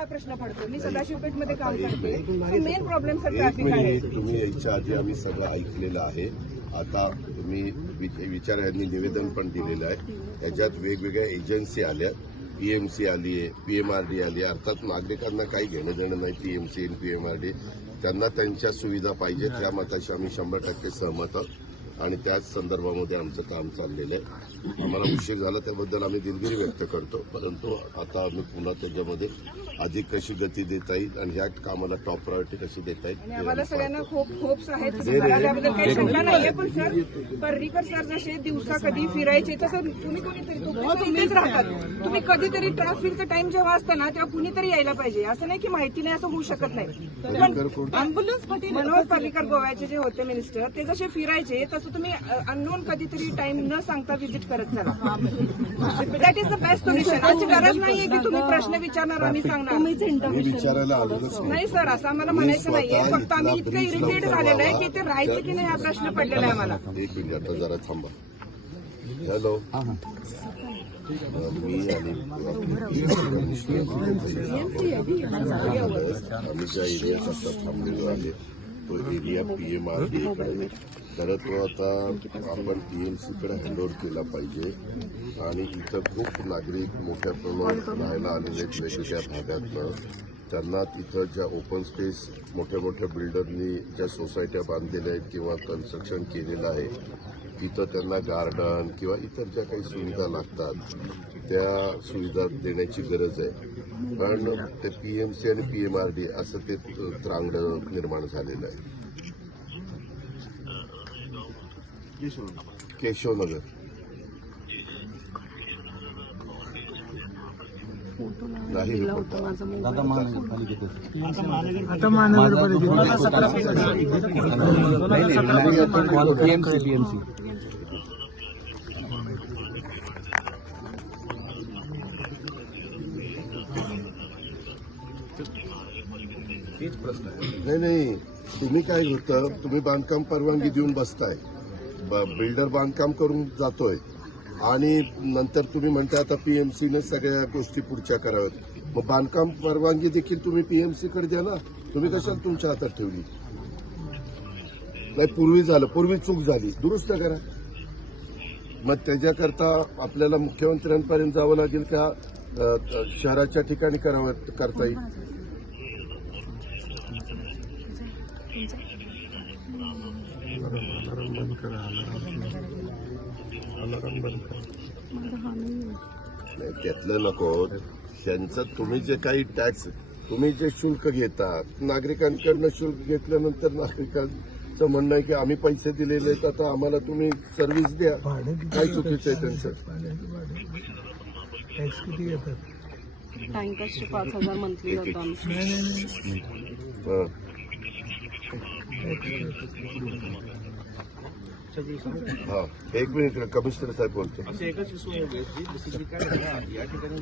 हा प्रश्न पडतो मी सदाशिवपेठमध्ये काम करते. मेन प्रॉब्लेम सर ट्रॅफिक आहे. तुम्ही याच्या आधी आम्ही सगळं ऐकलेलं आहे. आता तुम्ही विचार यांनी निवेदन पण दिलेलं आहे. याच्यात वेगवेगळ्या एजन्सी आल्या पीएमसी आली आहे पीएमआरडी आली आहे. अर्थात नागरिकांना काही घेणं देणं नाही पीएमसी आणि पीएमआरडी त्यांना त्यांच्या सुविधा पाहिजेत. त्या मताशी आम्ही शंभर टक्के सहमत आहोत. आणि त्याच संदर्भामध्ये आमचं काम चाललेलं आहे. आम्हाला उशीर झाला त्याबद्दल आम्ही दिलगिरी व्यक्त करतो. परंतु आता आम्ही पुन्हा त्याच्यामध्ये अधिक कशी गती देता येईल आणि ह्या कामाला टॉप प्रायोरिटी कशी देता येईल आम्हाला आम्ही सगळ्यांना खूप होप्स आहेत दे, दे, दे. त्याबद्दल काही शंका नाहीये पण सर पर्रीकर सर जसे दिवसा कधी फिरायचे तसं तुम्ही कोणीतरी तुम्ही इथेच राहतात. तुम्ही कधीतरी ट्रॅफिकचा टाइम जेव्हा असतं ना तेव्हा कुणीतरी यायला पाहिजे. असं नाही की माहिती नाही असं होऊ शकत नाही? पण मनोहर पर्रीकर गोव्याचे जे होते मिनिस्टर ते जसे फिरायचे तसं तुम्ही अननोन कधीतरी टाइम न सांगता व्हिजिट करत चला. That is the best solution अशी गरज नाहीये की तुम्ही प्रश्न विचारणार आम्ही सांगणार. विचारायला आलेलोच नाही. नाही सर असं आम्हाला म्हणायचं नाहीये. फक्त आम्ही इतकं इरिटेट झालेलं आहे की ते राहायचं की नाही हा प्रश्न पडलेला आहे आम्हाला. एक मिनिट आता जरा थांबा. हॅलो मी आणि आम्ही ज्या एरियात आता थांबलेलो आहे तो एरिया पीएम आर तर तो आता आपण पीएमसी कडे हँडओव्हर केला पाहिजे. आणि इथं खूप नागरिक मोठ्या प्रमाणात राहायला आलेले आहेत वेगवेगळ्या भागातनं त्यांना तिथं ज्या ओपन स्पेस मोठ्या मोठ्या बिल्डरनी ज्या सोसायट्या बांधलेल्या आहेत किंवा कन्स्ट्रक्शन केलेलं आहे तिथं त्यांना गार्डन किंवा इतर ज्या काही सुविधा लागतात त्या सुविधा देण्याची गरज आहे. कारण ते पी एम सी आणि पी एम आर डी असं ते त्रांगड निर्माण झालेलं आहे. केशवनगर. नाही नाही. नाही तुम्ही काय होतं तुम्ही बांधकाम परवानगी देऊन बसताय. ब- बिल्डर बांधकाम करून जातोय. आणि नंतर तुम्ही म्हणता आता पीएमसीने सगळ्या गोष्टी पुढच्या कराव्यात. मग बांधकाम परवानगी देखील तुम्ही पीएमसीकडे द्या ना. तुम्ही कशाला तुमच्या हातात ठेवली? नाही पूर्वी झालं. पूर्वी चूक झाली. दुरुस्त करा. मग त्याच्याकरता आपल्याला मुख्यमंत्र्यांपर्यंत जावं लागेल का? शहराच्या ठिकाणी करावं करता येईल? नाही त्यातलं नको. त्यांचं तुम्ही जे काही टॅक्स तुम्ही जे शुल्क घेतात नागरिकांकडनं शुल्क घेतल्यानंतर नागरिकांचं म्हणणं आहे की आम्ही पैसे दिलेले आहेत आता आम्हाला तुम्ही सर्व्हिस द्या. काय चुकीचं आहे त्यांचं? टँकर्सचे पाच हजार मंथली एक. जातं आमचं नाही नाही नाही हं. एक मिनिट कमिशनर साहेब बोलतो ना, या ठिकाणी